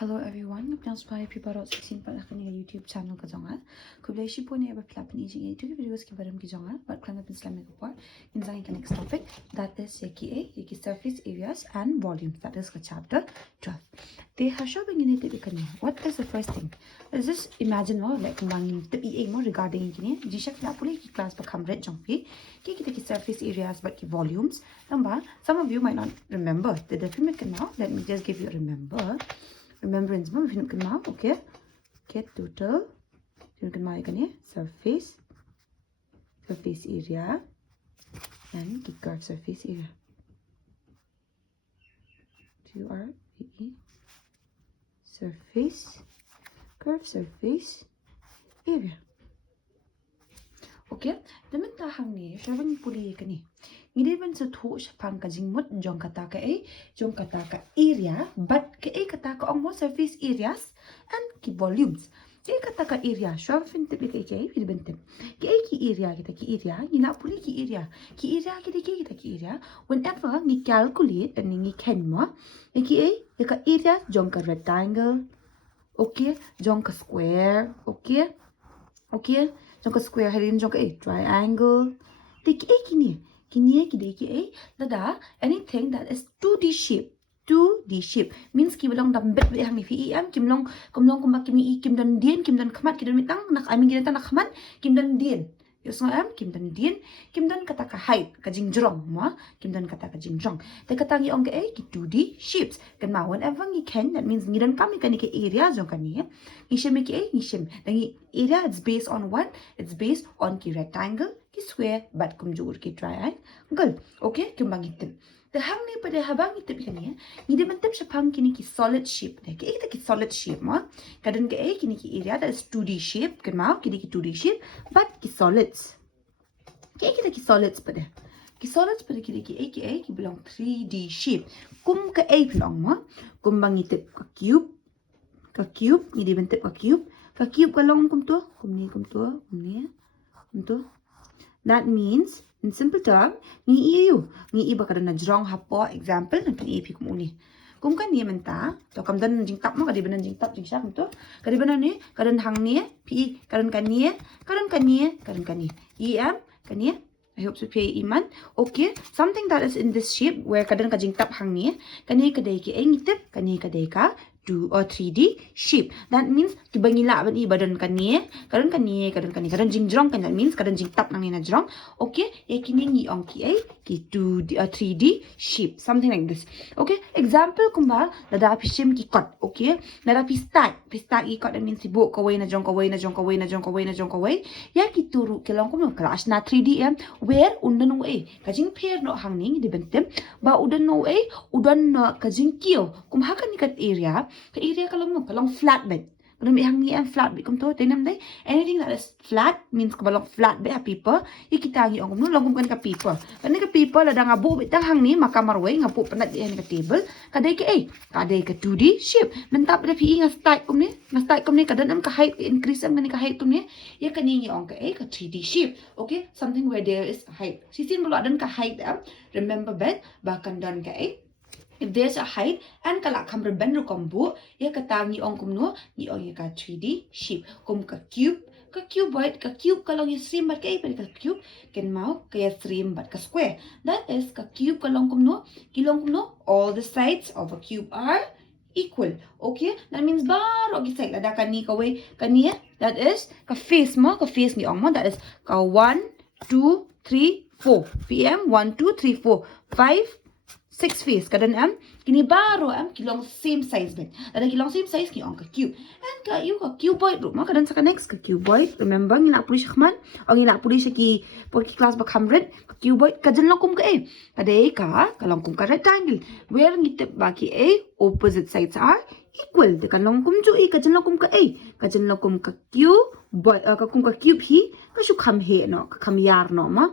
Hello everyone, please subscribe to 16 pada kami YouTube channel kajonga. Kublai shi po ne ba pelapin ijing itu videos ki baram ki jonga. But klang apin Islamic upar. Injang ke next topic that is yaki surface areas and volumes. That is chapter 12. They have shown begini tipi kani. What is the first thing? Let's just imagine more like mangin tipi more regarding kini. Jishak pelapuli ki class pa kamret jongpi. Ki kita ki surface areas but ki volumes. Namba some of you might not remember. The definition now. Let me just give you a remembrance mo film kenal okay total film kenal ikan surface area and curve surface area curve surface area okay demen tahang ni syabang puli ikan ni Ngidiban sa thu pang kajingmut jong kata ka area but ka kata ka ong mo surface areas and ki volumes kata ka area syab fin tip ka bintem ki area kita ki area ngina puli ki area kita ki area whenever ni calculate and ni ken mo ki ka area jong ka rectangle okay jong ka square okay jong ka square harin jong ka triangle kini dada anything that is 2D shape means ki belong dam bet hang ni fi am kim long kumbak kim dan dien kim dan khamat kim dan mitang nak amin gina nak khamat kim dan dien yosong am kim dan dien kim dan kata ka height ka jingjrong mo kim dan kata ka jingjrong te kata ngi ong ki 2D shapes kan ma whenever ngi ken that means ngi dan kami kan ki area jong kan ni ngi shem dan area it's based on what it's based on ki rectangle ki square bat kumjur ki triangle okay kumbang itim the hang ni pada habang itip kani ni de mentem syapang kini ki solid shape de ki ki solid shape mo kadang kini ki area that is 2D shape kan mau kini ki 2D shape but ki solids kita ki solids pada kini ki belong 3D shape kum ka belong mo kumbang itip ka cube ni de mentem ka cube kalong kum ni that means in simple term ni iba kada na jrong hapo example na pini ipi kumuni kum kan ni menta to kam dan jing tap mo kadi banan jing tap jing syak to kadi banan ni kadan hang ni pi kadan kan ni em kan ni I hope to pay iman okay something that is in this shape where kadan ka jing tap hang ni kani kadai ki ngitip kani kadai ka 2 or 3D shape. That means kibangila ban badan kani kadan jingjrong kan that means kadan jingtap nang ni na jrong. Okay, kini ni ong ki 2D or 3D shape something like this. Okay, example kumba nada pishim ki kot. Okay, nada pistak ki kot that means sibuk kawai na jong kawai. Ya ki turu kelong kum class na 3D where undan no kajing pair no hangning di bentem ba udan no udan no kajing kio kum hakan ni kat area ka area kalong flat bed kadang hang ni flat bed kum to tenam dai anything that is flat means kabalong flat bed paper kita ngi ong long kan ka paper kan ka paper la dang abu bitang hang ni maka marway ngapu penat di ka table kadai ka 2D shape mentap da pi nga start kum ni kadang am ka height increase am ni ka height tum ni ya kan ni ong ka 3D shape okay something where there is a height sisin bulu adan ka height remember bed bahkan dan ka if there's a height and kalak kamre benru kombu ya katangi ong kumno ni ong ka 3D shape kum ka cube kalong ya stream bat ka cube ken mau kaya stream bat ka square that is ka cube kilong kumno all the sides of a cube are equal okay that means baro gi side ada kani that is ka face ni ong mo that is ka 1 2 3 4 pm 1 2 3 4 5 6 face kadan kini baro kilong same size ben ada kilong same size ki ong ka cube and ka cuboid ro kadan sa next ka cuboid remember ngina puli shakman o ngina puli ki class ba kamred ka cuboid kajan lakum ka kadai ka kalong kum ka rectangle where ngitip ba ki opposite sides are equal de kalong kum ju kajan lakum ka cuboid ka kum ka cube hi ka shu kham he no ka kham yar no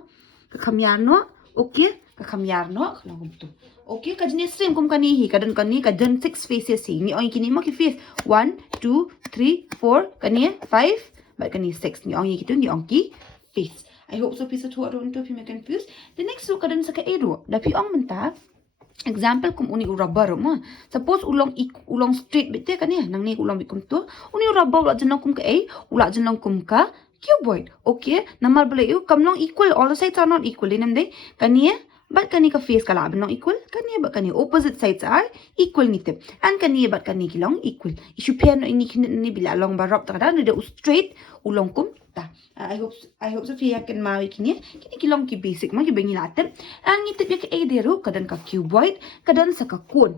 okay ka kham yar no kalong kum okay kajni stream kum kani hi kadan 6 faces hi ni ong kini mo ki face 1 2 3 4 kani 5 but kani 6 ni ong kitu ni ong ki face I hope so pisa tu don't to be confused the next row kadan sa ka ero da pi ong menta Example kum uni rubber ma. Suppose ulong straight bete kan ya nang ni ulang bikum tu. Uni rubber ulah jenong kum ka A, ulah jenong kum ka cuboid. Okay, namal bela you kamlong equal, all the sides are not equal. Dinam dei kan ya but kan ka face kala benong equal kan ya but kan opposite sides are equal nitip. And kan ya but kan kilong equal. Isu pen ini kini ni bila long barop ta kada ni de straight ulong kum ta. I hope Sophia can mawi kini kilong ki basic ma ki bengi latem ang ngitip ya ke A deru kadan ka cuboid kadan sa ka cone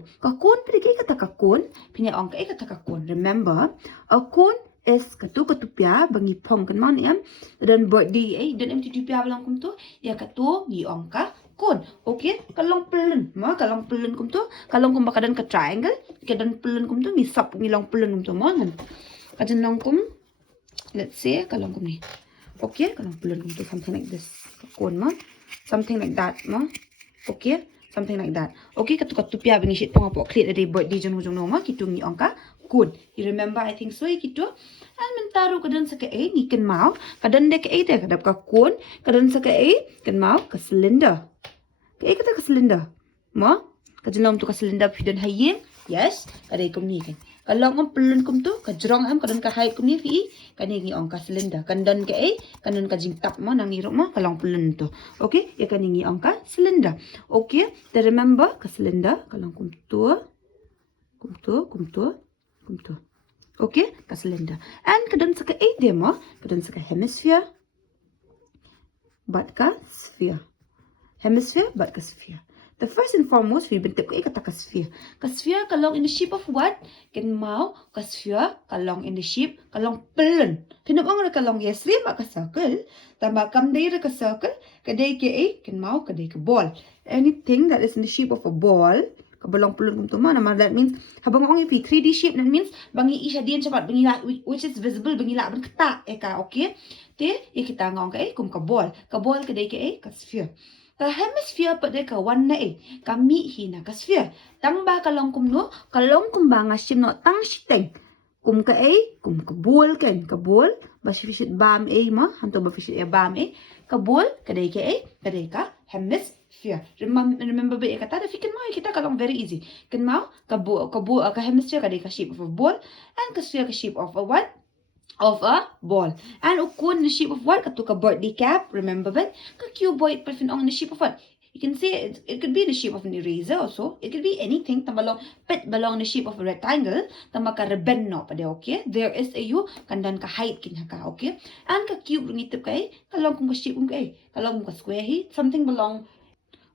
pili kata ka cone pini ong ka kata ka cone. Remember a cone is katu pia bengi pong kan man yam dan birthday dan em pia balang kum tu ya katu gi ong ka cone. Okay, kalong pelun kum tu kalong kum bakadan ka triangle kadan pelun kum tu ngisap ngilong pelun kum tu man kadan long kum. Let's say kalong kum ni. Okay, kalong pelun kum tu something like this. Cone ma. Something like that ma. Okay, something like that. Okay, katu pia bengi shit pong apo clear dari birthday jong no ma kitu ngi ongka cone. You remember I think so kitu. Al mentaru kadan sa ka A ni kan mau kadan de ka A de kadap ka cone kadan sa ka A kan mau ka cylinder. Ka A kata ka cylinder. Ma, kajinom tu ka cylinder pidon hayin. Yes, kadai kum ni kan. Kalau ngam pelun kum tu kajrong am kadan ka hai kum ni fi kani ngi ong ka cylinder kandan ka A kanan ka jing tap ma nang niro ma kalong pelun tu. Okay, ya kani ngi ong ka cylinder. Okay, then remember ka cylinder kalong kum tu. Okay, ka cylinder. And kadan sa ka A demo kadan sa ka hemisphere but ka sphere. Hemisphere but ka sphere. The first and foremost, we bintip ko kata ka sphere. Ka sphere kalong in the shape of what? Kan mau ka sphere kalong in the shape kalong pelun. Pinabang ra kalong yes rim ka circle. Tama kam day ra ka circle. Kadai ke A kan mau kadai ka ball. Anything that is in the shape of a ball, kabalong pelun kum tuma nama that means habang ong ipi 3D shape that means bangi isya dian cepat bangi la which is visible bangi la ban kata eka okay. Te kita ngong ka kum ka ball kadai ke ka sphere. Ka hemisphere pada ka warna kami hina ka sphere tang ba kalong kum ba nga sim no tang siteng kum ka kum ka bol kan ka bol ba fisit bam ma hanto ba fisit bam ka bol kadai ka hemisphere. Remember ba kata da fikin mau kita kalong very easy kan mau ka hemisphere kadai ka shape of a ball and ka sphere ka shape of a what? Of a ball. And ukun the shape of what? Katu ka birthday cap. Remember ba? Ka cuboid pa on the shape of what? You can say it could be in the shape of an eraser also. It could be anything. Tamalong pet balong in the shape of a rectangle. Tama ka ribbon no pa de okay. There is a you kandan ka height kin ka okay. And ka cube ngitip ka kalong kung ka shape kung ka kalong ka square something belong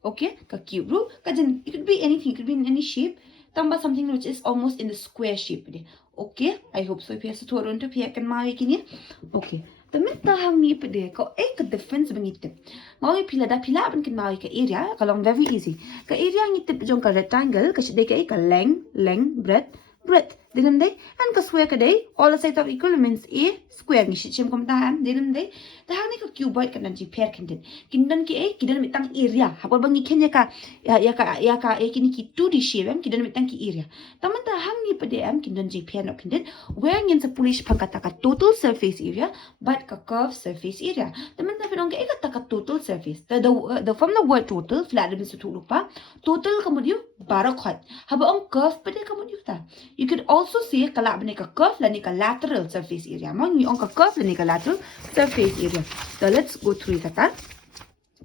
okay ka cube ru kajan it could be anything. It could be in any shape. Tamba something which is almost in the square shape de. Okay, I hope so. Pia sa turun to pia kan mawi kini. Okay. Tamit tahang ni pede ko ka difference bangitip. Mawi pila ban kan mawi ka area kalong very easy. Ka area ngitip jong ka rectangle kasi de ka length, breadth. Dinam day and ka square ka day all the sides of equal means a square ni shim kom tahang dinam day tahang ni ka cuboid kan nan ji pair kan din kindan ki kidan mitang area hapon bangi kenya ka kini ki 2D shape kidan mitang ki area taman tahang ni pade kindan ji pair no kindin where ngin sa polish pangkata ka total surface area but ka curved surface area taman ta pinong ka ka total surface the from the word total flat means to lupa total kamudiu barakhat habang curve pade kamudiu ta you could also say kalak bani ka curve lani ka lateral surface area mo ni ong ka curve lani ka lateral surface area. So let's go through kata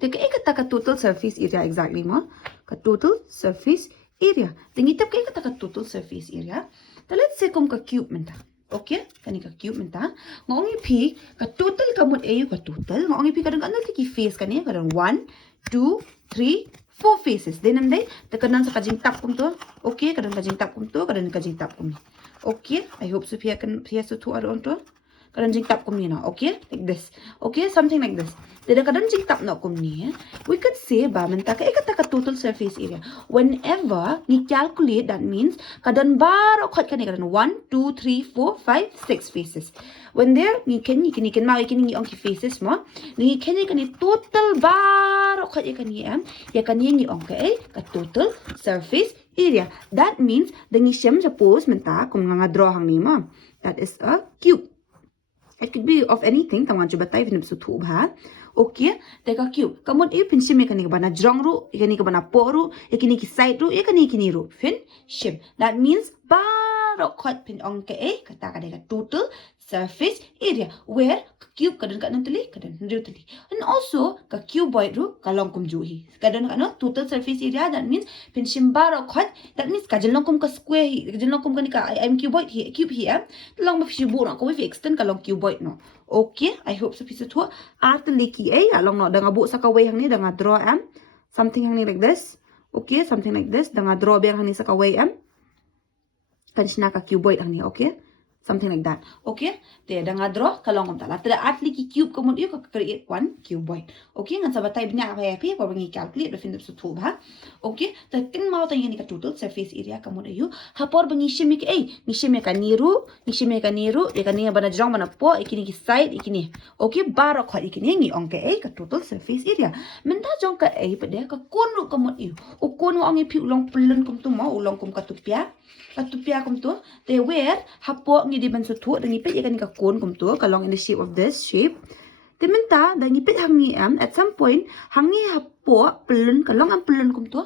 kata ka total surface area exactly mo ka total surface area tingitap kata ka total surface area. So let's say kum ka cube menta okay kani ka cube menta ngong ipi ka total kamot ayu ka total ngong ipi kadang anal ki face kani kadang 1 2 3 4 faces. Then the kadang sa kajing tap kum to. Okay, kadang kajing tap kum to, kadang kajing tap kum. Okay, I hope so pia so to aron to. Kadang jing tap kum ni na. Okay, like this. Okay, something like this. Then kadang jing tap na kum ni. We could say ba menta ka kata ka total surface area. Whenever ni calculate that means kadang baro khat kani kadang 1 2 3 4 5 6 faces. When there ni ken ma kini ang ki faces mo. Ni ken kani total baro khat kani ya kani ni ang ka total surface area. That means dangi siyam suppose menta kung nga draw hang ni ma. That is a cube. It could be of anything. Tama jo batay vinib so tube ha. Okay, teka cube. Kamu iu pinsim ikan ni bana jrong ru, ikan ni bana po ru, ikan ni side ru, ikan ni kini ru. Fin shim. That means barok kot pin ong ke kata kada total surface area where cube kadang kat nantuli kadang nantuli. And also ka cuboid ru kalong kum juhi. Kadang kat no total surface area, that means pinsim barok kot. That means kajalong kum ka square hi, kajalong kum ka I'm cuboid hi, cube here. Long mafibu no ko extend kalong cuboid no. Okay, I hope so piece tu art leki along no dengan bu sakaway hang ni dengan draw something hang ni like this. Okay, something like this dengan draw biar hang ni sakaway kan sina ka cuboid hang ni, okay? Something like that. Okay? Te dengan draw kalong kom tala. Tada art leki cube kemudian ka create one cuboid. Okay, ngan sabatai banyak apa happy apa bangi calculate define tu tu ba. Okay? Te kin mau tanya ni ka total surface area kemudian hapor bangi shimik ni shimik ka niru, dia kan ni bana jong bana po ikini ki side ikini. Okay, barok khat ikini ngi ong ka total surface area. Menta jong ka pada ka konu kemudian. O konu ong pi ulong pelun kum tu mau ulong kum ka tupia. Katupia kum tu, they wear hapo ngi di ban su tu, dan ngipit ikan ni ka kon kum tu, kalong in the shape of this shape. They menta, dan ngipit hang ni at some point, hang ni hapo pelun, kalong ang pelun kum tu.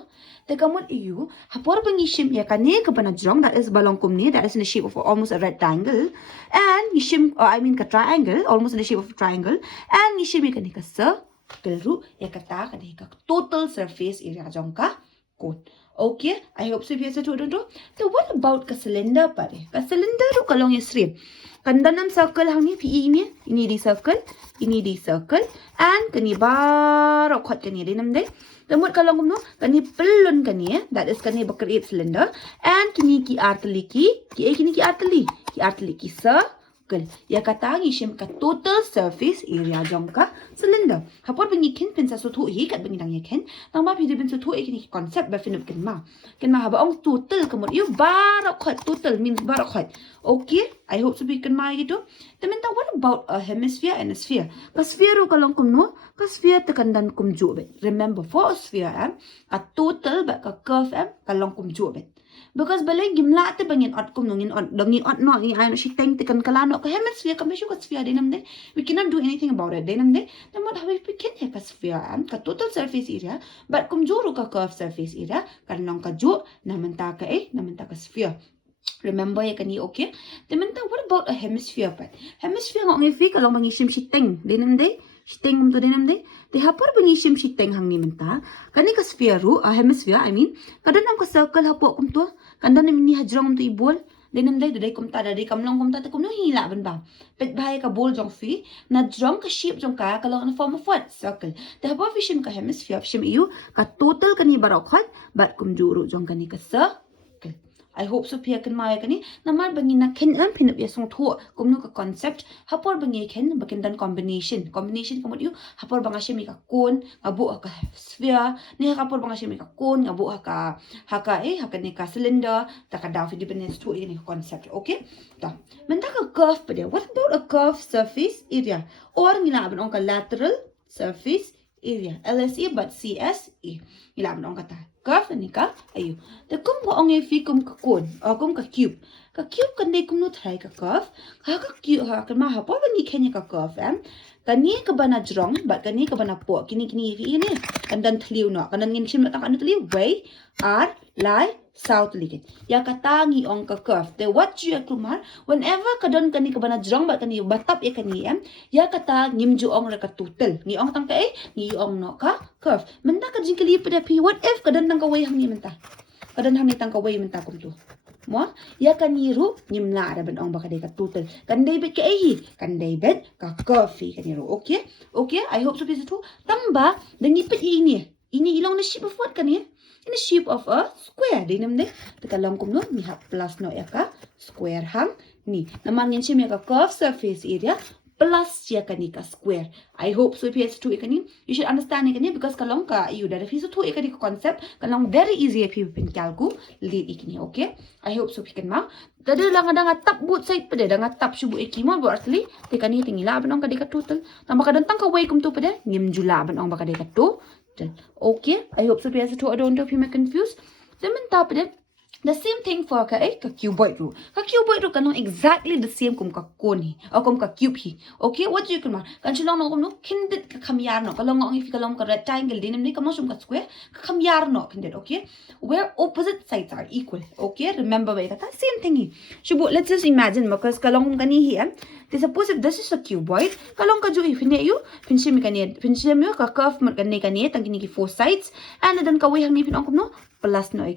They kamot iu, hapo pangishim ya kani ka banajrong, that is balong kum ni, that is in the shape of almost a rectangle. And ngishim, ka triangle, almost in the shape of a triangle. And ngishim ya kani ka circle ru, ya kata kani ka total surface area jong ka kon. Okay, I hope so. Yes, so what about ka cylinder pare? Ka cylinder ru kalong yesri. Kandanam circle hang ni PE ini di circle, and kani barok khat kani dinam dai. Temut kalong no kani pelun kani that is kani ba create cylinder, and kini ki artli ki artli ki circle. Ya kata ngishim ka total surface area jong ka cylinder. Hapor bengikin pensa so thu hi kat bengidang yaken. Nang ma pidi pensa thu ikini concept ba finup ken ma. Ken ma haba ong total kemud you barok khat total means barok khat. Okay, I hope so ken ma gitu. Tementa what about a hemisphere and a sphere? Ka sphere ru kalong kum no, ka sphere tekan dan kum ju bet. Remember for a sphere ka total ba ka curve kalong kum ju bet. Because balay gimla te bangin ot kum nungin ot dongin ot no ni ay no shiteng tekan kalano ka hemisphere ka mesyo ka sphere dinam de. We cannot do anything about it dinam de. Then what how we can have a sphere ka total surface area but kum juru ka curve surface area kanong ka ju namanta ka sphere. Remember ya kani okay? Tementa what about a hemisphere pat? Hemisphere ngong ifi kalong mangishim shiteng dinam de. Shiteng kum to dinam de. They hapor bangishim shiteng hang ni menta. Kani ka sphere ru a hemisphere I mean kadanam ka circle hapo kum to. Kandan ni hajrong tu ibol. Denam dai dudai kum ta dai kamlong kum ta kum no hila ban ba. Pet bahai ka bol jong fi na jong ka shape jong ka kalong in form of what? Circle. Te hapa fishim ka hemisphere fishim iu ka total kani barok khat bat kum juru jong kani ka circle. I hope so pia kan maya kani namar bangi na ken am pinup ya song tho kum no ka concept hapor bangi ken bakin dan combination kamot iu hapor banga shimi ka kon abu ka sphere ni hapor banga shimi ka kon abu haka ni ka cylinder ta ka daw fi dependence to ini concept okay ta menta ka curve pa dia. What about a curved surface area or ngila ban on ka lateral surface area LSE but CSE ngila ban on kata curve ni ka ayu te kum ko ong fi kum ka kon o kum ka cube kan dei kum no thai ka curve ka cube ha kan ma ha po ni kenya ka curve kani ka bana jrong but kani ka bana po kini fi ni kan dan thliu no kan dan ngin chim ta kan thliu way are lie south liket ya katangi ong ka curve te what you kumar whenever kadon kani ka bana jrong but kani batap ya kani ya kata ngimju ong ra ka total ngi ong tang ka ngi ong no ka curve menta ka jingkali pada pi what if kadon tang ka way hang ni menta kadon hang ni tang ka way menta kum tu mo ya kani ru ngimla ra ban ong ba ka ka total kan dei bet ka kan dei bet ka curve kani ru okay I hope so bisa tu tamba dan ipit ini ilong na shape of what kani in the shape of a square dinam de tekalang kum no ni ha plus no ya ka square hang ni naman ngin shim ya ka curve surface area plus ya kani ka square. I hope so PS2 ikani you should understand ikani because kalong ka you da fi so tu ikani ka concept kalong very easy if you pin calculate ikani okay. I hope so pikan ma tadi lang ada tap boot side pada da tap subu ikimo berarti tekani tingila ban ong ka deka total tambah kadang tang ka way kum tu pada ngim jula ban ong ba ka deka to okay. I hope so PS2 I don't know if you may confused. Then tap de The same thing for ka cuboid root. Ka cuboid root kanong exactly the same kum ka cone hi or kum ka cube hi. Okay, what do you can kan chilong no kum no kindit ka kamyar no kalong ngong if kalong ka rectangle din ni kamong sum ka square ka kamyar no kindit. Okay, where opposite sides are equal. Okay, remember ba kata same thing hi. Shubo, let's just imagine because kalong kani hi they suppose if this is a cuboid kalong ka jo if ne you pinsim yo ka curve mat kani tang kini ki four sides and then ka way hang ni pin ong kum no plus no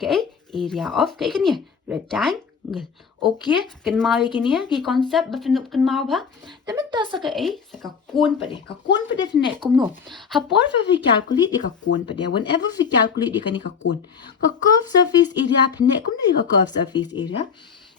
area of kay kanya rectangle. Okay, kan mau kanya ki concept ba finup kan mau ba tamen ta sa ka cone pa de ne kum no hapor fa we calculate de ka cone pa de whenever we calculate de kani ka cone ka curve surface area ne kum no ka curve surface area.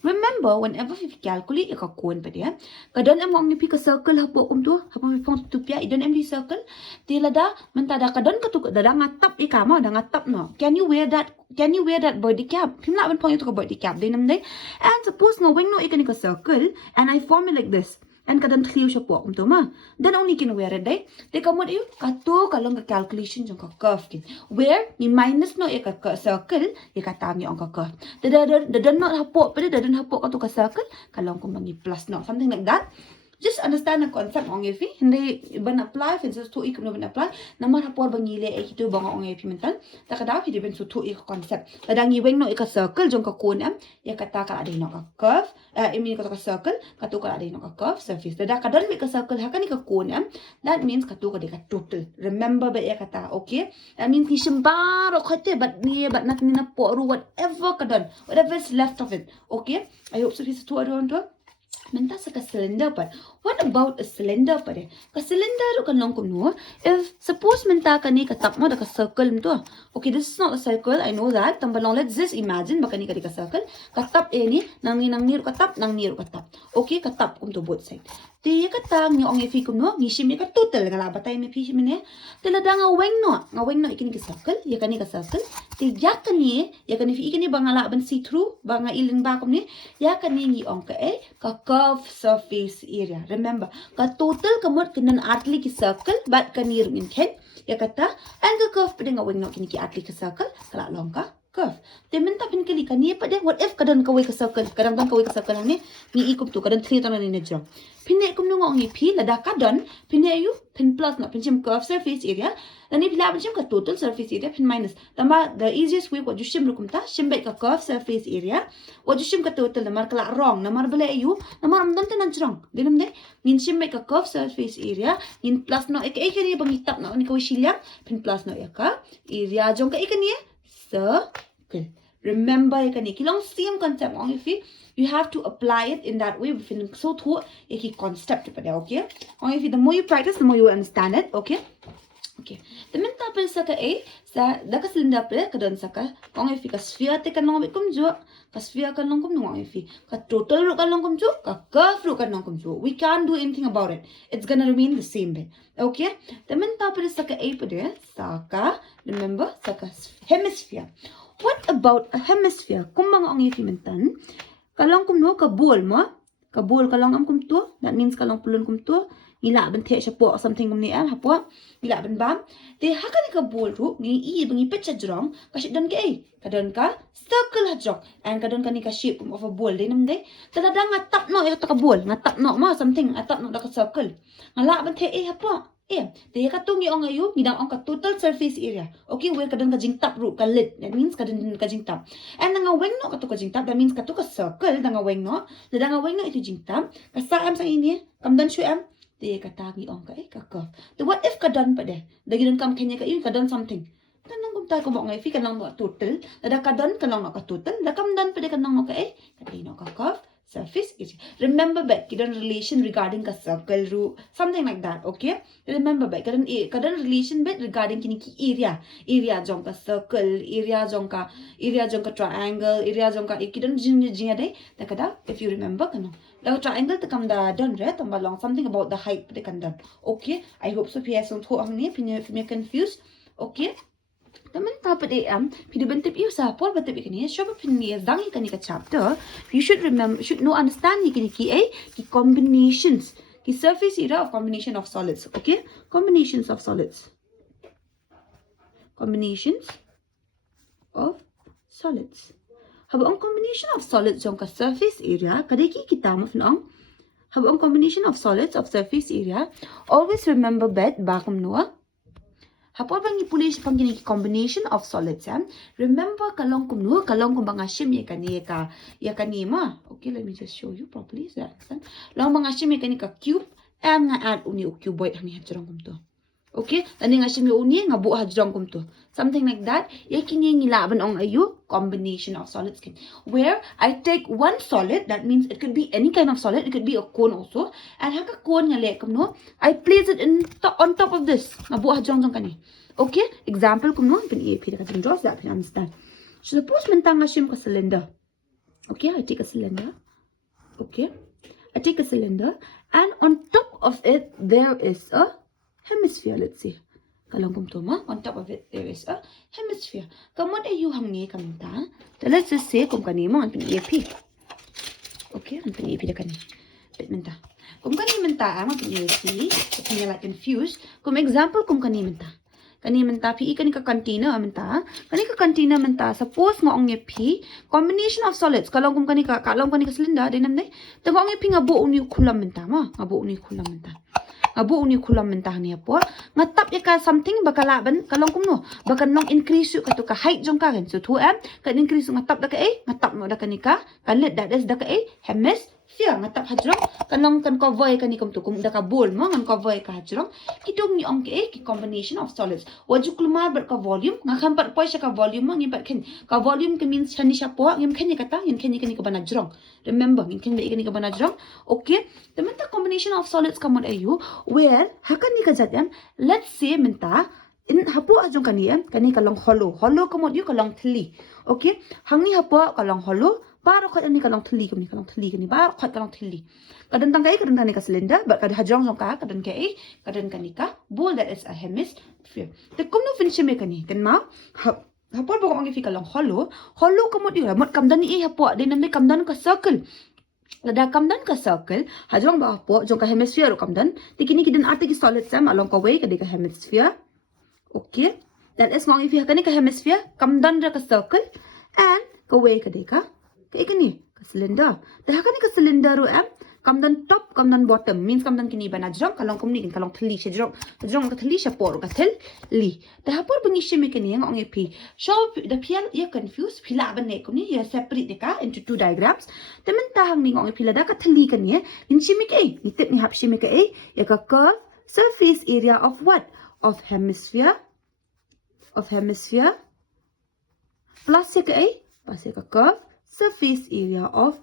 Remember, whenever we calculate ka cone pa dia, kadon am ang nipi ka circle hapo kum tu, hapo mi pong tupia idon am di circle, tilada mentada kadon ka tu dada ngatap ikama da ngatap no. Can you wear that body cap? Pimla ban pong itu ka body cap din nam dai. And suppose nga wing no ikani ka circle and I form it like this. And kadang clear siya po akong tuma. Then only can wear it day. They come with you. Kato kalong ka calculation yung ka curve kin. Where ni minus no ka circle, katang yung ka curve. Dadan not hapo, pero dadan hapo ka to ka circle, kalong kung mangi plus no. Something like that. Just understand the concept ong efi. Hindi ban apply, fences to ik no ban apply. Namar hapor bangile ito bang ong efi mental. Takadaw hindi ben so to ik concept. Kadang iweng no ka circle jong ka cone ya kata kala ada no ka curve. I mean ka circle, katu kala ada no ka curve surface. Dada kadon ka circle hakan ka cone that means katu ka ka total. Remember ba ya kata, okay? That means ni simbaro khate but not ni na po whatever kadon, whatever is left of it. Okay? I hope so this to around to. Menta sa ka cylinder pa. What about a cylinder pa de? Ka cylinder ro kanong kuno. If suppose menta kani ka tap mo da ka circle mo to. Okay, this is not a circle. I know that. Tambalong let's just imagine baka ni ka circle. Ka tap ni nang ni ro ka tap nang ni ro ka tap. Okay, ka tap kum to both side. Ti ka tang ni ong ifi kum no. Ni shim ka total nga labatay mi pi shim ne. Tila da nga weng no ikini ka circle. Ya kani ka circle. Ti ya kani fi ikini bangala ban see through banga ilin ba kum ni. Ya kani ni ong ka curve surface area. Remember, ka total kamot kanan atli ki circle but kanir in head. Ya kata, and ka curve pada ngaweng no kini ki atli ki circle kala long ka curve. Te menta pin kali kani pada what if kadan kawai ka circle, kadang kawai ka circle ni ikup tu kadan 3 tangan ni jong. Pinne kum nung ngi pi lada kadan pinne you pin plus no pin chim curve surface area. Dan ni pila pin ka total surface area pin minus. Tama the easiest way what you shim rukum ta shim ka curve surface area. What you shim ka total namar kala wrong namar bala you namar am dan tanan wrong. Dinam de nin shim ka curve surface area nin plus no ikani bang itap no ni ko shilyang pin plus no ka area jong ka ikani circle. Remember ikani kilong same concept ong ifi. You have to apply it in that way. Within so to a concept, okay? Only if the more you practice, the more you will understand it, okay? Okay. The mental pa sa ka sa daka cylinder pa kadon sa ka kung if ka sphere te kanong kum jo ka sphere kanong kum no if ka total ro kanong kum jo ka curve ro kanong kum jo. We can't do anything about it. It's gonna remain the same way. Okay? The mental pa sa ka pa de sa ka remember sa ka hemisphere. What about a hemisphere? Kung mga ang if mentan kalong kum no ka bowl kalong am kum to that means kalong pulun kum to ila ban the siya po something kum ni am hapo ila ban bam te hakani ka bowl ru ni bangi pecha jrong kasi don ka kadon ka circle hajok and kadon ka ni ka shape of a bowl dinam de talada nga tap no ito ka bowl nga tap no ma something atap no da ka circle ngala ban the hapo te katung yung ayu midang ang ka total surface area. Okay, where kadang ka jing tap ru ka lid. That means kadang ka jing tap. And nga weng no ka to ka jing tap. That means ka to ka circle nga weng no. Da nga weng no ito jing tap. Kasa am sang ini kamdan shu am. Te katangi ong ka ka curve. The what if kadan pa de. Dagi don kam kanya ka kadan something. Tanong kung tayo ko mo nga ifi kanang no total. Da kadan kanang no ka total. Da kamdan pa de kanang no ka katay no ka curve. Surface area. Remember back, kidan relation regarding ka circle ru something like that, okay? Remember back, kidan relation back regarding kini ki area jong ka circle, area jong ka triangle, area jong ka kidan jinga dai. Takada if you remember kano. The triangle te kam da done right tambalong something about the height te kan done. Okay? I hope so PS on tho amni pin confused. Okay? Taman tapat pinibantip iyo sa Paul batip ikani show pinni dangi kani ka chapter you should know understand ni kini ki combinations ki surface area of combination of solids, okay? Combinations of solids Habang combination of solids jong ka surface area, kadeki kita mo finong. Habang combination of solids of surface area, always remember bet bakum noa. Habang pang combination of solids, remember kalong kum noa, kalong kum bangashim ya kani ma. Okay, let me just show you properly. Long bangashim ya kani ka cube, nga add uni cuboid hani hajrong kum to. Okay, tani nga shim uni nga bu hajrong kum to. Something like that. Yakini ngilaban ong ayu combination of solids kin. Where I take one solid, that means it could be any kind of solid, it could be a cone also. And haka cone nga le kum no, I place it on top of this. Nga bu hajrong jong kani. Okay, example kum no, pin EP ka draw that pin understand. So suppose mentang nga shim ka cylinder. Okay, I take a cylinder. Okay, I take a cylinder and on top of it there is a hemisphere, let's say. Kalong kum toma, on top of it there is a hemisphere. Kamon ay you hangi kamta. So let's just say kum kanimo an pin EP. Okay, an pin EP da kani. Bit menta. Kum kani menta ang pin EP, kani like confused. Kum example kum kani menta. Kani menta pi kani ka container menta. Kani ka container menta. Suppose nga ong EP combination of solids. Kalong kum kani ka cylinder dinam dai. Tengok ong EP nga bu uni kulam menta ma. Nga bu uni kulam menta. Abu uni kulam mentah ni apa? Ngatap ya ka something bakalaban kalong kumno. Bakan long increase ka to ka height jong ka kan. So 2m kan increase ngatap da ka ngatap no da ka ni ka. Kan let that is da ka hemisphere ngatap hajrong kanong kan cover ka ni kum to kum da ka bowl mo ngan cover ka hajrong. Kitong ni ong ki combination of solids. Waju kulmar ber ka volume ngakam pat poi ka volume mo ngim pat ken. Ka volume ka means chani siya po ngim ken ni kata ngim ken ni ka banajrong. Remember ngim ken ni ka banajrong. Okay. Teman ta combination of solids kamon ayu where hakan ni kajat let's say menta in hapu ajong kani kalong hollow kamot yu kalong thli. Okay, hangi hapu kalong hollow baro khat ani kalong thli kani baro khat kalong thli kadan tang kadan ka cylinder but kad hajong jong ka kadan kani ka bowl that is a hemisphere. The kumno finish me kani kan ma hapu ba ko ngi kalong hollow kamot yu mot kamdan ni hapu din nambe kamdan ka circle. Lada kamdan ka circle hajong ba po jong ka hemisphere kamdan tikini kidan ate ki solid sam along ka way ka de ka hemisphere. Okay, that is ngong if kani ka hemisphere kamdan ra ka circle and ka way ka de ka ikani ka cylinder da kani ka cylinder ro kamdan top kamdan bottom means kamdan kini bana jong kalong kumni kin kalong thli she jong ka thli she por ka thel li da hapor bangi she me kani ngong ep show the pian you confused pila ban ne kumni you separate de ka into two diagrams temen tahang ni ngong ep la da ka thli kani in she me ke ni tip ni hap she me ke ya ka curve surface area of what of hemisphere plus ya ka curve surface area of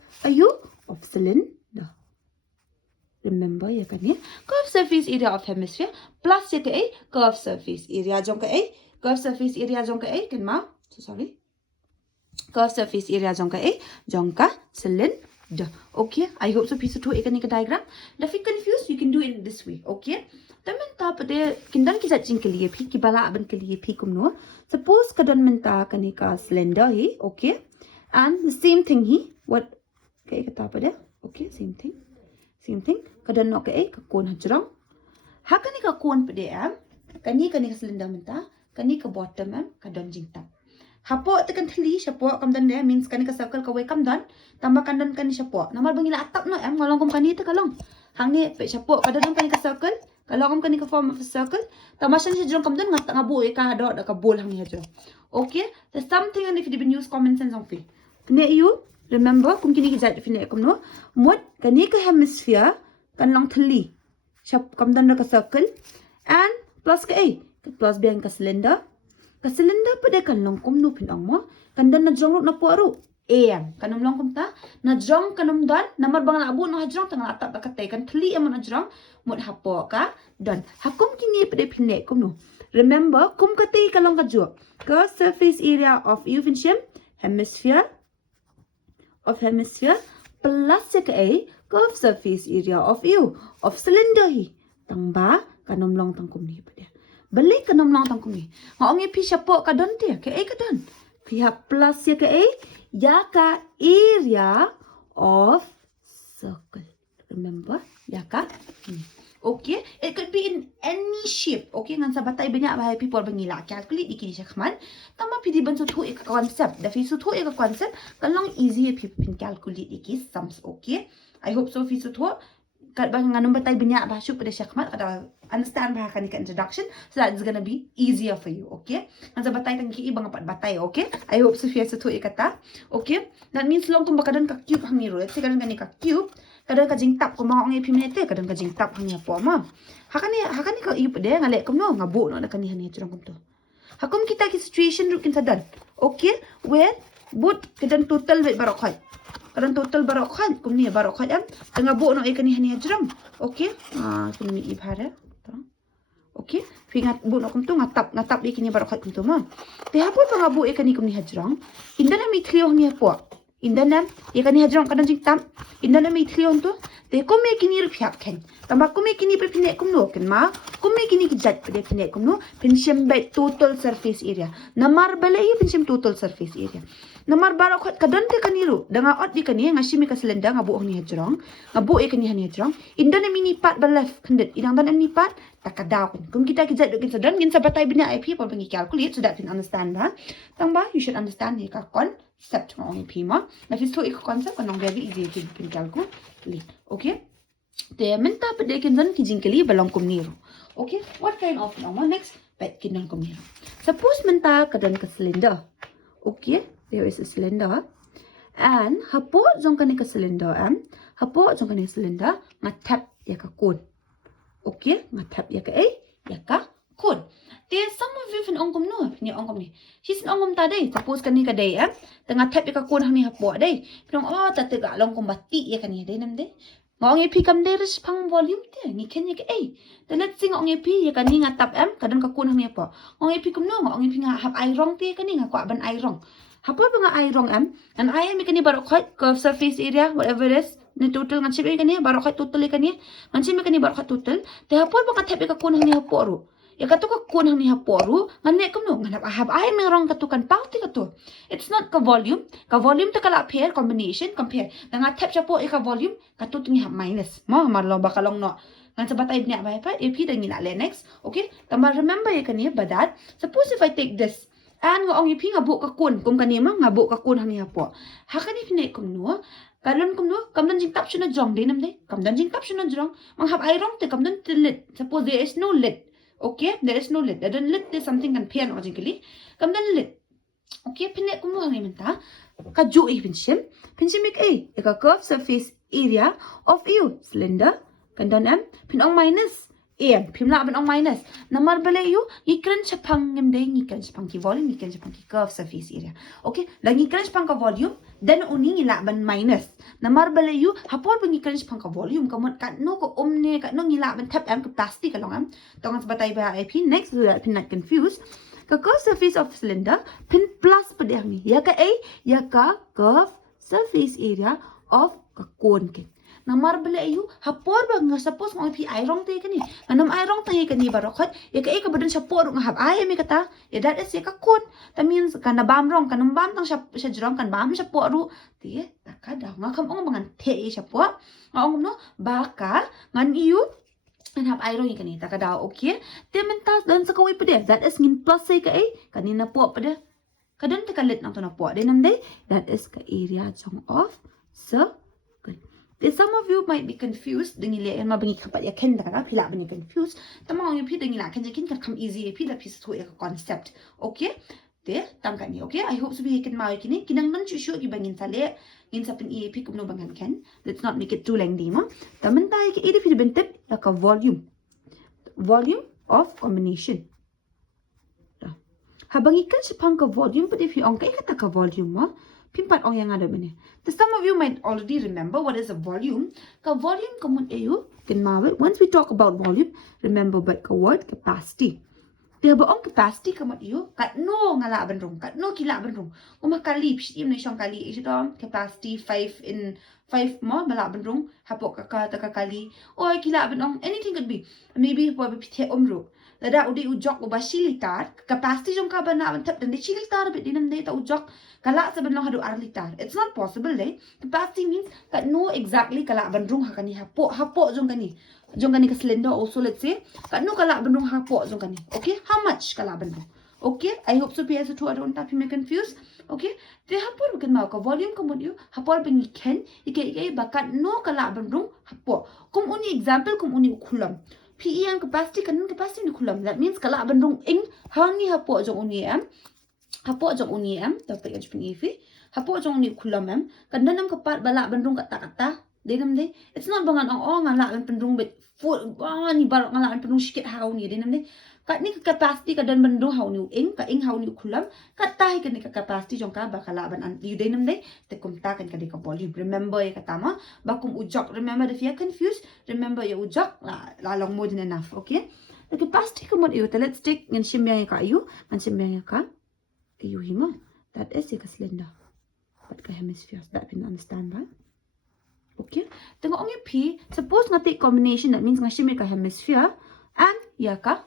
of cylinder. Remember ya kan ya curve surface area of hemisphere plus ya ka curve surface area jong ka curve surface area jong ka kan ma sorry curve surface area jong ka cylinder. Okay, I hope so piece 2 ekani ka diagram. If you confused you can do it in this way. Okay, temen ta pade kindan ki judging ke liye bhi ki bala aban ke liye bhi kumno suppose kadan menta kani ka cylinder hi. Okay, and the same thing hi what kai kata pade. Okay, same thing kadan no ka kon hajrong hakani ka kon pade kani ka cylinder menta kani ka bottom kadan jingta hapo tekan thli shapo kamdan ne means kani ka circle ka way kamdan tamba kandan kani shapo namal bangila atap no ngolong kom kani te kalong hangni pe shapo kadan kani ka circle kalong kani ka form of a circle tamba shan hajrong kamdan ngat ngabu ka do da ka bol hangni hajrong. Okay, there's something and if you use common sense on fi ne you remember kum kini ki jat fi ne kum no mot kani ka hemisphere kan long thli shap kamdan ka circle and plus ka plus biang ka cylinder pada kan long kum no pin ang mo kandan na jong na po aro kanam long kum ta na jong kanam dan namar bang na abu no hajrong tang atap ka tay kan thli amon hajrong mot hapo ka dan hakum kini pada pin ne kum no remember kum ka tay ka long ka jo ka surface area of euphenium hemisphere plus ka curve surface area of cylinder hi tangba kanom long tang kum ni pada balik kanom long tang kum ni ngong pi shapo ka don te ka don pia plus ya ka area of circle remember ya ka Okay, it could be in any shape. Okay, ngan sabatai banyak bahaya people bangila calculate di kini syakman. Tama pidi ban su thu ek concept. Da fi su thu ek concept kalong easy people pin calculate di kis sums. Okay, I hope so fi su thu kat bang ngan batai banyak bahasa pada syakman kada understand bahasa ni introduction, so that is gonna be easier for you. Okay, ngan sabatai tang ki bang apat batai. Okay, I hope so fi su thu ek kata. Okay, that means long tum bakadan ka cube hang ni ro. Let's say kadan ka cube kadang ka jing tap ko ma ong epi minute kadang ka jing tap hang ya po ma hakani ka iu pede ngale kom no ngabo no nakani hani churang kom to hakum kita ki situation ru kin sadan. Okay, where but kadang total wait barok khat kadang total barok khat kom ni barok khat am ngabo no ekani hani churang. Okay, kini mi ibhara okay, pingat bu no kom to ngatap ekini barok khat kom to ma te hapo pa ngabo ekani kom ni hajrang indana mi thlio ni po Indana, yakani hajrong kadang jing tam. Indana mi tlion tu. Te kome kini rupiak ken. Tamba kome kini berpinek kumno ken ma. Kome kini kejat pada pinek kumno. Pensiam baik total surface area. Namar balai pensiam total surface area. Namar barok kot kadang te kaniru. Dengan ot di kani ngasi mi kaselenda ngabu ni hajrong. Ngabu kani hani hajrong. Indana mini pat balaf kendet. Idang dan mini pat takadaw ken. Kum kita kejat dokin sedan ngin sabatai bina IP pun pergi calculate so that you can understand ba. Tamba you should understand ni ka concept ng pima. Na fisto ik concept anong very easy to pin calculate. Okay? Te menta pede kindan kijing kali balong kumniro. Okay? What kind of number next? Pet kindan kumniro. Suppose menta kadan ka cylinder. Okay? There is a cylinder. And hapo jong kani ka cylinder hapo jong kani cylinder ngatap ya ka kon. Okay? Ngatap ya ka ya ka kon. There's some of you fin ongkom no, ni ongkom ni. She's an ongkom tadi. Suppose kani ka day tengah tap ka kon hang ni hapo day. Pinong tatega longkom bati ya kani day nam day. Ngong epi kam day res pang volume te. Ngi ken ya ka then let's sing ngong epi ya kani ngatap kadang ka kon hang ni hapo. Ngong epi kum no ngong epi nga hap airong te kani nga kwa ban airong. Hapo ba nga airong and I am kani barok height curve surface area whatever it is. Ni total ngan sibe kani barok height total kani. Ngan sibe kani barok height total. Te hapo ba nga tap ka kon hang ni hapo ro. Ya katu ka kun hang ni haporu ngane kum no nganap ahab ay merong katukan pauti katu. It's not ka volume to kala pair combination compare nga tap siya po ka volume katu tingi hab minus mo marlo bakalong no ngan sa batay niya ba pa ep dang ina next. Okay, tama remember ya kaniya badat. Suppose if I take this and nga ong ipi nga bu ka kun kung kanima nga bu ka kun hang ni hapo hakani pinay kum no kalon kum no kamdan jing tap siya na jong dinam de kamdan jing tap siya na jong manghab ay rong te kamdan lid. Suppose there is no lid. Okay, there is no lid. There is lid. There's something can pair logically. Come then lid. Okay, pinek kumuha ni menta. Kaju pinchim. Pinchim ik a curved surface area of you cylinder. Kandan pinong minus pimla pinong minus. Namar bala ikran chapang ngimde ikran chapang ki volume ikran chapang ki curved surface area. Okay, lang ikran chapang ka volume then uni ngila ban minus. Namar bala hapor pang ikran chapang ka volume kamot kat no ko omne kat no ngila ban tap ka plastic kalong Tongan sebatai ba IP next so that pin not confused. Ka curved surface of cylinder pin plus pada ni. Ya ka ya ka curved surface area of ka cone ken. Namar bala hapor ba nga suppose mo IP airong te kani. Anam airong te kani barokot ya ka badan siya por nga hab ay mi kata. Ya that is ya ka cone. That means kana bamrong kanam bam tang siya jrong kan bam siya poru. Ti takada nga kam ong mangan te siya po. Nga ong no baka ngan and have iron ni kanita kada okay te mentas dan sa kaway pede that is ngin plus say ka kanina po pede kadan te kalit nang to na po din namday that is ka area chong of circle. Some of you might be confused dingili en mabangi kapat ya ken da pila bani confused tamang yung pida ngila ken jekin ka come easy pila piece to a concept. Okay, te tangkan ni. Okay, I hope so we can mau kini kinang nan chu ki bangin sale ngin sa pin EP kum no bangan ken. Let's not make it too lengthy ma. Taman tayo ki edit bentep ya ka volume of combination. Habang ikan sa pang ka volume but if you ong kata ka volume ma pimpat ong yang ada bani. Some of you might already remember what is a volume. Ka volume kamun ayo ken mawe. Once we talk about volume, remember but ka word capacity. Dia ba ong capacity kamat iyo kat no ngala ban rong kat no kila ban rong umakali psim na siyang kali ito capacity 5 mo bala ban rong hapok ka kali o kila ban ong anything could be maybe po bipite umro lada udi ujok ubah shilitar capacity jong ka bana tap dan shilitar bit dinam dei ta ujok kala saben long hadu arlitar. It's not possible dei. Capacity means kat no exactly kala bandrung hakani hapo jong kani ka cylinder also let's say kat no kala bandrung hapo jong kani. Okay, how much kala bandrung? Okay, I hope so PS2 I don't have you confused. Okay, te hapor bukan mau ka volume kamu diu hapor bengi ken ike bakat no kala bandrung hapo. Kum uni example kum uni kulam. PE yang capacity kan capacity ni kulam. That means kala bandrung ing hangi hapo jong uni hapo jong uni tapi kan jepin ifi hapo jong uni kulam kan nanam kapat bala bandrung kata denam deh. It's not bangan ngala bandrung bet full ni barok ngala bandrung sikit hau ni denam deh. Kat ni capacity kadan bandung hau ni ing hau ni kulam kat tahi kan ka capacity jong ka bakala ban you denam deh te kum ta kan ka volume. Remember ya katama bakum ujok. Remember if you confused, remember ya ujok la long more than enough. Okay, the capacity kumot iyo. Let's take ngan simbyang ka ayu ngan simbyang ka ayu himo. That is a cylinder. But ka hemispheres that can understand right? Okay, tengok ongi P. Suppose nga take combination that means nga simik ka hemisphere and ya ka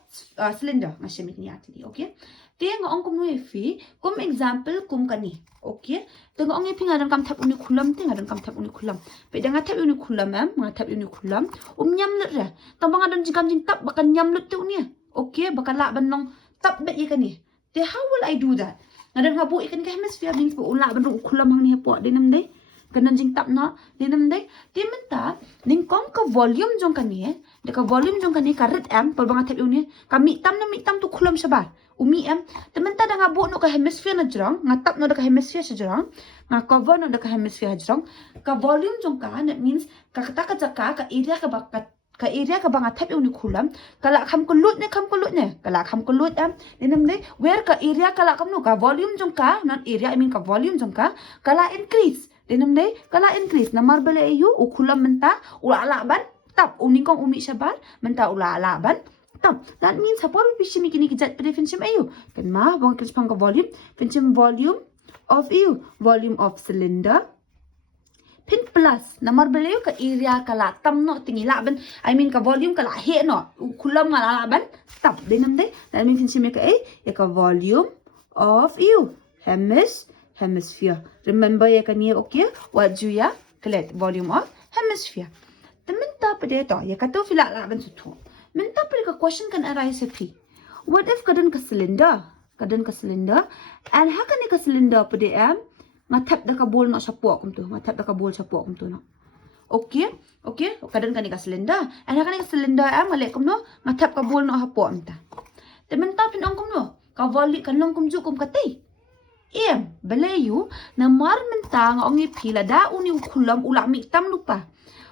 cylinder nga simik ni atli. Okay, te nga ong kum fi kum example kum kani. Okay, tengok ongi P nga dan kam tap uni kulam te nga dan kam tap uni kulam. Pe nga tap uni kulam nga tap uni kulam nyam lut ra. Tambang adan jikam jing tap bakan nyam lut te uni. Okay, bakan la banong tap bet ye kani. Te how will I do that? Nga dan ngabu ikan ka hemisphere means bu ula banong kulam hang ni hapo denam dei. Kanan jing tap na dinam dei ti menta ning kom ka volume jong kani de ka volume jong kani karet per bang tap uni ka mi tam tu khulam sabar umi ti menta da ngabu no ka hemisphere na jrang ngatap no da ka hemisphere sajrang nga cover no da ka hemisphere jrang ka volume jong ka that means ka kata ka jaka ka area ka bakat ka area ka bang tap uni khulam kala kham kulut ne kala kham kulut dinam dei where ka area kala kam no ka volume jong ka not area I mean ka volume jong ka kala increase denam dei kala increase namar bale ayu ukhulam menta ula ban tap unikong umi sabar menta ula ban tap. That means hapor pishimi kini kijat pede finchim ayu kan ma bang kispang ka volume finchim volume of ayu volume of cylinder pin plus namar bale ayu ka area kala tam no tingi la ban I mean ka volume kala he no ukhulam ngala ban tap denam dei. That means finchim ka ya ka volume of ayu hemisphere. Remember ya kan ye okay? What do ya collect volume of hemisphere? Minta pada to ya kata fila la ban sutu. Minta pada ka question kan arise fi. What if kadan ka cylinder and how kan ka cylinder pada ngatap da ka bol no sapo kum tu. Ngatap da ka bol sapo kum tu no. Okay? Kadan kan ka cylinder and how kan ka cylinder malek kum no ngatap ka bol no hapo amta. Minta pin ong kum no ka volley kan long kum ju kum katai. Balayu na mar mentang ongi pila da uni kulam ula mi tam lupa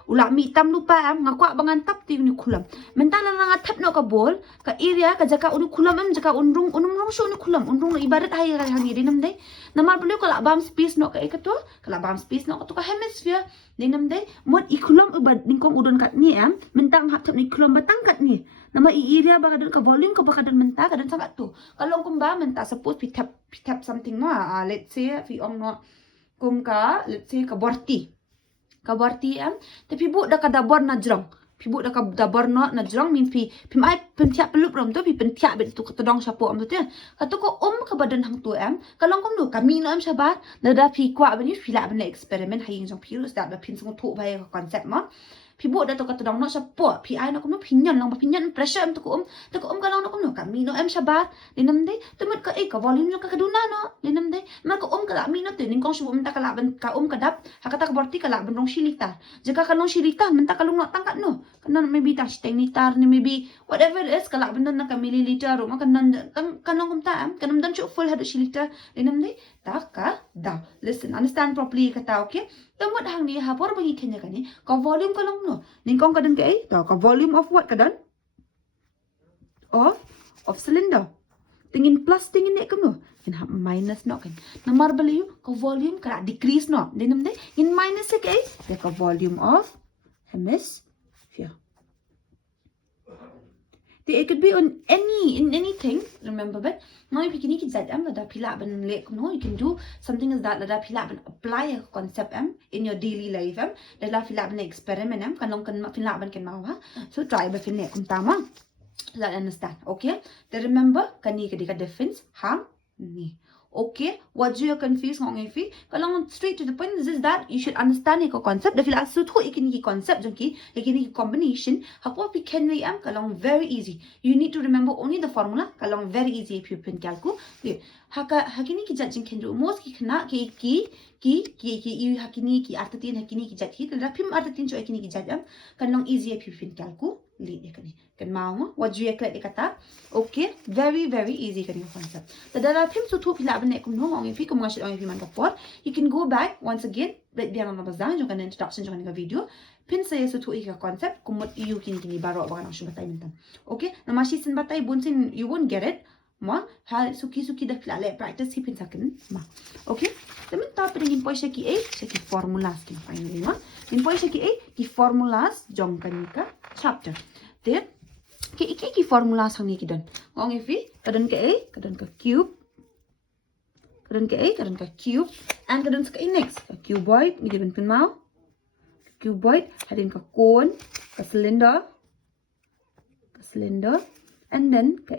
nga kwa bangan tap ti uni kulam mentang na nga tap no ka bol ka area ka jaka uni kulam jaka unrung so uni kulam unrung no ibarat hay hangi dinam dei na mar balayu kala bam space no ka ikato kala bam space no ka hemisphere dinam dei mod ikulam ubad ningkong udon kat ni mentang hap tap ni kulam batang kat ni nama area bakadan ka volume ka bakadan menta kadan sangat tu kalau kumba menta suppose pi tap something no let's say fi ong no kum ka let's say ka borti tapi bu da ka dabor na jrong pi bu da ka dabor no na jrong means pi mai pentiak pelup rom tu pi pentiak bet tu ka todong sapo am tu ka tu ko ka badan hang tu kalau kum nu kami no am sabar da pi kwa bani fi la ban experiment haying jong pi da ba pin sung tu bai concept ma pi bu da to ka todong no sapo pi ai no kum no pinyan lang ba pinyan pressure am tu ko kalau no kum no kami no am sabar dinam dei temat ka ka volume jo ka kaduna no dinam dei ma ka ka la mi no tu ning kong shu menta ka la ban ka ka dap hakata ka borti ka la ban rong shilita jaka ka long shilita menta ka long no tangkat no kanan maybe ta stenitar ni maybe whatever it is ka la ban na ka milliliter ro ma kanan kum ta kanan dan chu full hadu shilita dinam dei ta ka da listen understand properly kata okay temat hang ni hapor bagi kenya kani ka volume ka long no ning kong kadan ka ka volume of what kadan of cylinder tingin plus tingin nek no in minus no kan namar baliyu ka volume ka decrease no dinam de in minus se kay ka volume of hemisphere. It could be on anything. Remember, but now if you can that lada pila ban lek no you can do something as that lada pila ban apply a concept in your daily life lada pila ban experiment kanong kan pila ban kan mawa so try ba fin nek tama Let's understand. Okay. Then remember, kani kadika difference hang ni. Okay. What do you confuse ngong ifi? Kalau straight to the point is that you should understand iko concept. Dafil asu tu ikini concept jengki ikini combination. Hapo pi can we am kalau very easy. You need to remember only the formula. Kalau very easy if you pin calcu. Hakini ki judging can do most ki kena ki hakini ki artatin hakini ki judge ki. Rapim artatin so ikini ki judge am. Kalau easy if you pin calcu. Lead kani. Kan mau what do you kata? Okay, very easy kani concept. Tadara pim so tu pila bane kum no ngong ifi kum ngasih ong ifi man kapot. You can go back once again. Biar mama bazang jong kan introduction jong kan video. Pin saya so tu ika concept kumut iu kini baro bagan ang batai mentan. Okay, nama sin batai bunsin you won't get it. Ma hal suki dah klale practice hi pin sakin ma. Okay, temen ta pedingin poi shaki a shaki formulas kin finally ma. Kin poi shaki a ki formulas jong kanika chapter. Then ki formulas hang ni kidan. Ngong ifi kadan ke a kadan ka cube. Kadan ke a kadan ka cube and kadan ka next ka cuboid ni given pin mau. Cuboid hadin ka cone, ka cylinder, and then ka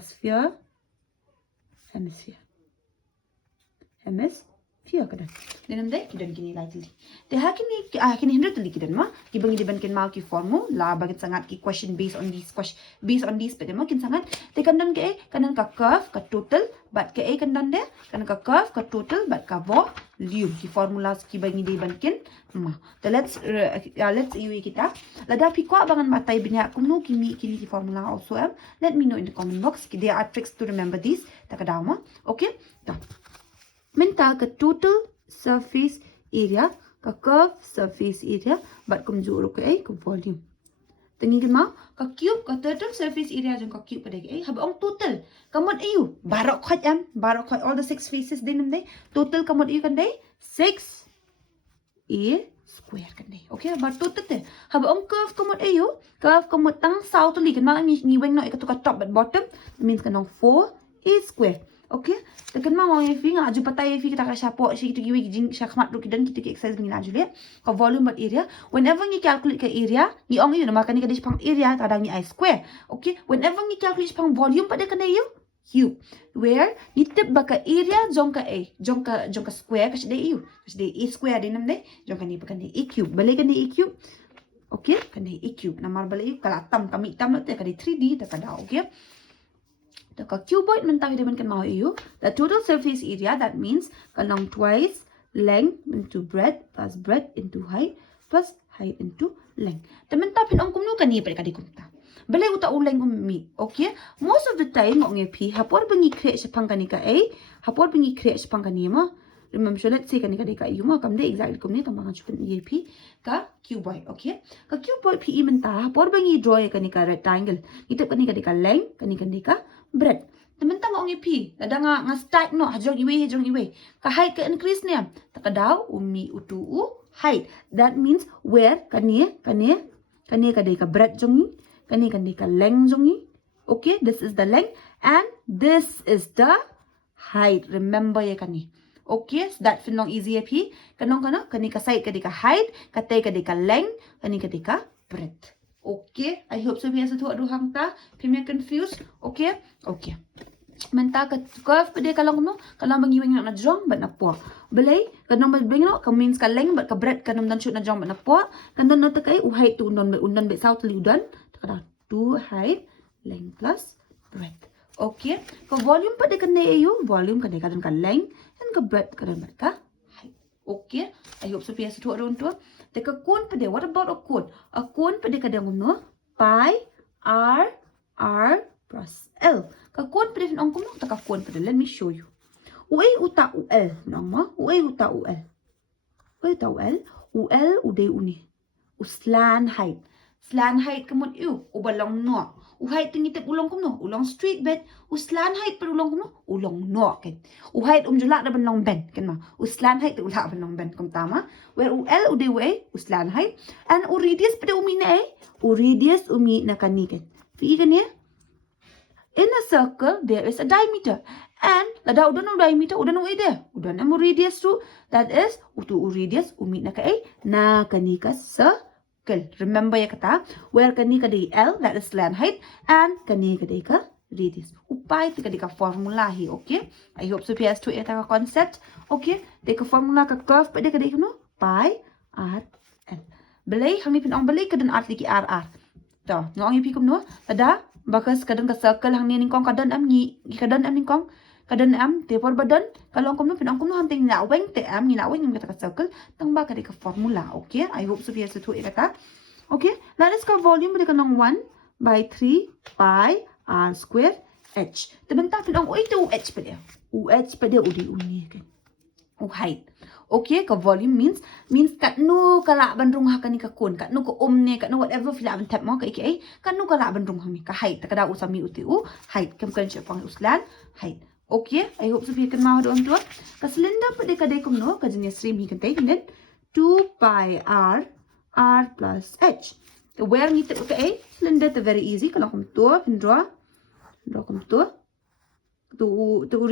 sphere, hemisphere kadan. Then kidan kini lightly. Te hakini hindra tali kidan ma kibangi diban kin mau ki formu la bagit sangat ki question based on these pede ma kin sangat te kandan ke kanan ka curve ka total but ke kandan de kanan ka curve ka total but ka volume ki formulas ki bangi diban kin ma. So let's iwi kita lada pi kwa bangan matai binya kumno kini ki formula also am. Let me know in the comment box. There are tricks to remember these takadama. Okay, ta minta ka total surface area ka curve surface area but kum juro ka volume. Tengin mau ka cube ka total surface area jong ka cube pada hab ong total kamot ayu barok khat all the 6 faces dinam dai total kamot ayu kan dai 6 a square kan dai. Okay, but total te hab ong curve kamot tang south li kan ma ni weng no ka top but bottom means kan 4 a square. Okay, tekan mau yang fi ngaju patai fi kita ka syapo si kita giwi jing syakmat ru kidan kita ki exercise ngina jule ka volume but area whenever you calculate ka area ni ong you maka ni ka pang area kadang ni I square. Okay, whenever you calculate pang volume pada kana you cube where ni tip baka area jong ka square ka side a square dinam dai jong ka ni pakan a cube balik kan a cube. Okay, kan a cube namar balik kala tam kami tam te ka 3D ta kada. Okay, the cuboid mentang kita kan mau you the total surface area that means kanong twice length into breadth plus breadth into height plus height into length. Temen tapin ong kumno kani pa kadi kumta. Balay uta uleng mi. Okay, most of the time ngong pi hapor bengi create sa pangkani ka hapor bengi create sa pangkani mo. Remember, so let's say kani ka you mo kam de exactly kumni tamang chupen ep ka cuboid. Okay, ka cuboid pi menta hapor bengi draw kani ka rectangle itip kani ka length kani ka breadth. Temen-temen ngong ipi ada nga start no hajong iwe ka height ka increase niya takadaw umi utu height. That means where kani ka breadth jongi kani ka length jongi. Okay, this is the length and this is the height. Remember ya kani. Okay, so that finong easy pi kani ka side kani ka height katay kani ka length kani ka breadth. Okay, I hope so biasa tu aduh hang ta pimya confused. Okay. Menta ka curve pada kalau bangiwing na jong ba na po. Belay kanong magbing no ka means ka length but ka breadth kanong dan shoot na jong ba na po. Kanong no ta kay height to undan be south liudan. Takada 2 height length plus breadth. Okay, ka volume pada kanay ayo volume kanay ka length and ka breadth kanay ka height. Okay, I hope so biasa tu aduh tu. Teka cone pada, what about a cone? A cone pada kadang no pi r plus l. Ka cone pada nong kuno taka cone pada. Let me show you. Uai uta ul nong ma. Uai uta ul uday uni. Uslan height. Slan height kamot you ubalong no. Height tingitip ulong kuno ulong straight bed. Uslan height per ulong kuno ulong no ken. Height julak na banong ben ken ma. Uslan height ulak banong ben kum tama. Where ul uday way uslan height and radius pada umi na radius umi na kaniken. Fi kan ya? In a circle there is a diameter and lada udan no diameter udan no ide udan mo radius tu that is utu radius umi na ka na kanika circle. circle. Remember ya kata, where kani kadai L, that is land height, and kani kadai ka radius. Upai ti kadai ka formula hi, okay? I hope so PS2 eta ka concept, okay? Te ka formula ka curve pa de kadai kuno pi r L. Belai hang ni pinong belai kadan art liki r. To, ngong ipi kum no, tada bakas kadan ka circle hang ni kong kadan am ni kadan am ni kong kadan am te por badan kalau kum no pinong kum no hanting na weng te am ni na weng kata ka circle tang ba kadai ka formula, okay? I hope so PS2 eta. Okay, let us go volume di kanong 1 by 3 pi r square h. Tebentar pinong itu h pa dia. UH pa dia udi uni kan. Height. Okay, ka volume means kat no kala bandrung ha kani ka kun, kat no ko omne, kat no whatever fila ban tap mo ka iki kat no kala bandrung ha ka height, ta kada usami uti height, kam kan chepang uslan height. Okay, I hope so kan ma don tu. Ka cylinder pa de kadai kum no ka jenis stream hi kan tai then 2 pi r plus h. The where ni tip ka cylinder te very easy kalau kum tu draw kum tu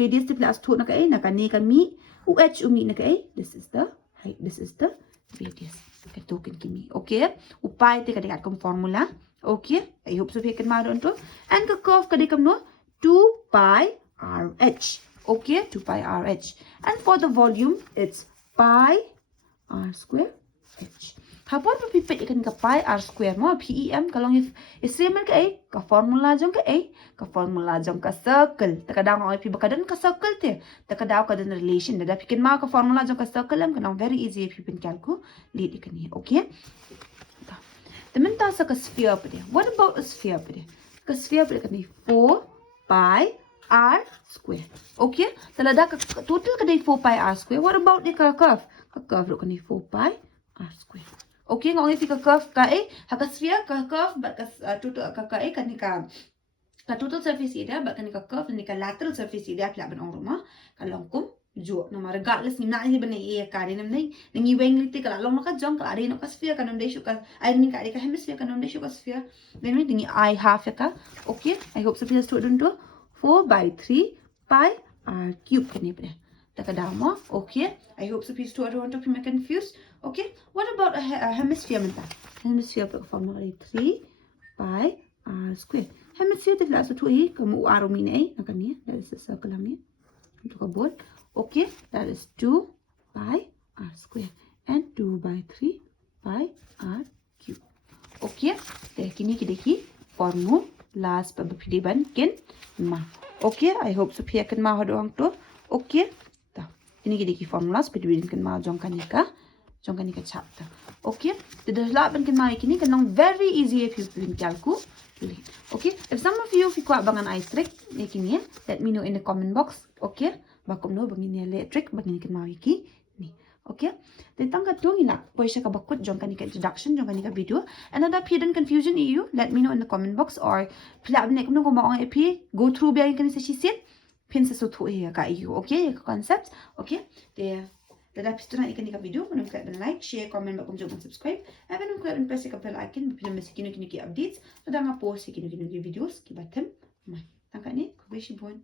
radius te plus 2 na kani kami UH umi na this is the height, this is the radius. Katokin kimi. Okay? Upay te kadikat kong formula. Okay? I hope so kan maron to. And ka curve kadikam no 2 pi RH. Okay? 2 pi RH. And for the volume, it's pi r square h. Kapon pa pipit ikan ka pi r square mo PEM kalong if isreman ka formula jong ka formula jong ka circle takadaw nga pi bakadan ka circle te takadaw ka den relation da pikin ma ka formula jong ka circle am kanang very easy if you can calculate ikan ni, okay? Temen ta sa ka sphere pa dia. What about a sphere pa dia? Ka sphere pa dia kan 4 pi r square. Okay? Talada ka total ka 4 pi r square. What about the curve? Ka curve kan 4 pi r square. Okay, ngong if ka curve ka haka sphere ka curve but ka total ka kani ka total surface area but kani ka curve ni ka lateral surface area pla ban ong roma kalong kum jo na regardless ni na ni ban ka rin nam ni weng liti ka long ka jong ka rin ka sphere ka nam dai shu ka I mean ka hemisphere ka nam dai shu ka sphere then ni I half ka. Okay, I hope so please student to 4 by 3 pi r cube kani pa takadaw mo. Okay, I hope so please student to be confused. Okay, what about a hemisphere menta? Hemisphere pa formula 3 pi r square. Hemisphere te fla so tu kamu aro mine na kani that is the circle hami to ka board. Okay, that is 2 pi r square and 2 by 3 pi r cube. Okay, te kini kideki formula last pa ban ken ma. Okay, I hope so pia kan ma hodong to. Okay, ta kini kideki formulas between kan ma jong kanika chapter. Okay, the development can make ini kanang very easy if you can calculate. Okay, if some of you fikwa bangan I trick making it, let me know in the comment box. Okay, bakom no bangin ni trick bangin kan make ni. Okay, tentang katong ina poisya ka bakut jong kanika introduction jong kanika video. And ada hidden confusion you let me know in the comment box or pila abnek no ko maong epi go through biya kan sa shisit pin sa sutu ka iyo. Okay, concept. Okay, there. Dadah pistona ikan video, menung klik like, share, comment, bakom jom subscribe. Menung klik press the bell icon, bapin mesti kini updates. Dadah ngapost kini videos, kibatem. Mai. Tangkat ni, kubeshi bon.